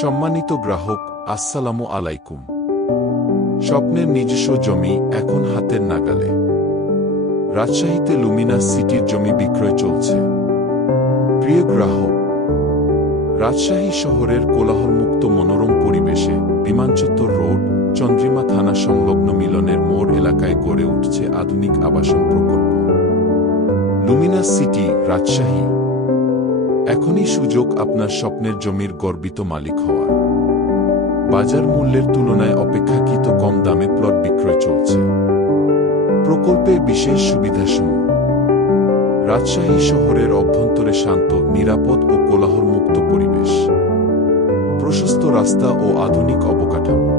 সম্মানিত গ্রাহক, আসসালামু আলাইকুম। স্বপ্নের নিজস্ব জমি এখন হাতের নাগালে। রাজশাহীতে লুমিনাস সিটির জমি বিক্রয় চলছে। প্রিয় গ্রাহক, রাজশাহী শহরের কোলাহলমুক্ত মনোরম পরিবেশে বিমানচত্বর রোড, চন্দ্রিমা থানা সংলগ্ন মিলনের মোড় এলাকায় গড়ে উঠছে আধুনিক আবাসন প্রকল্প লুমিনাস সিটি, রাজশাহী। এখনই সুযোগ আপনার স্বপ্নের জমির গর্বিত মালিক হওয়ার। বাজার মূল্যের তুলনায় অপেক্ষাকৃত কম দামে প্লট বিক্রয় চলছে। প্রকল্পের বিশেষ সুবিধাসমূহ: রাজশাহী শহরের অভ্যন্তরে শান্ত, নিরাপদ ও কোলাহলমুক্ত পরিবেশ, প্রশস্ত রাস্তা ও আধুনিক অবকাঠামো,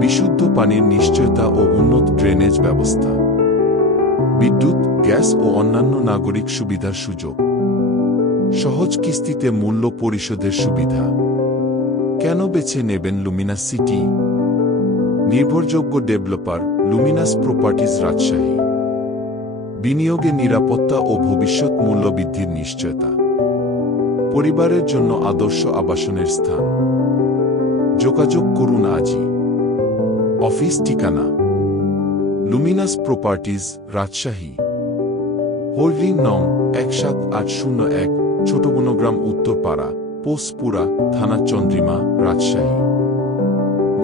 বিশুদ্ধ পানির নিশ্চয়তা ও উন্নত ড্রেনেজ ব্যবস্থা, বিদ্যুৎ, গ্যাস ও অন্যান্য নাগরিক সুবিধার সুযোগ, সহজ কিস্তিতে মূল্য পরিশোধের সুবিধা। কেন বেছে নেবেন লুমিনাস সিটি? নির্ভরযোগ্য ডেভেলপার লুমিনাস প্রপার্টিজ, রাজশাহী। বিনিয়োগে নিরাপত্তা ও ভবিষ্যৎ মূল্য বৃদ্ধির নিশ্চয়তা। পরিবারের জন্য আদর্শ আবাসনের স্থান। যোগাযোগ করুন আজই। অফিস ঠিকানা: লুমিনাস প্রপার্টিজ, রাজশাহী। হোল্ডিং নং 17801, ছোটবনগ্রাম, উত্তরপাড়া, পোস্তপুরা, থানা চন্দ্রিমা, রাজশাহী।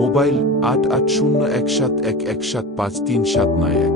মোবাইল 880171175379।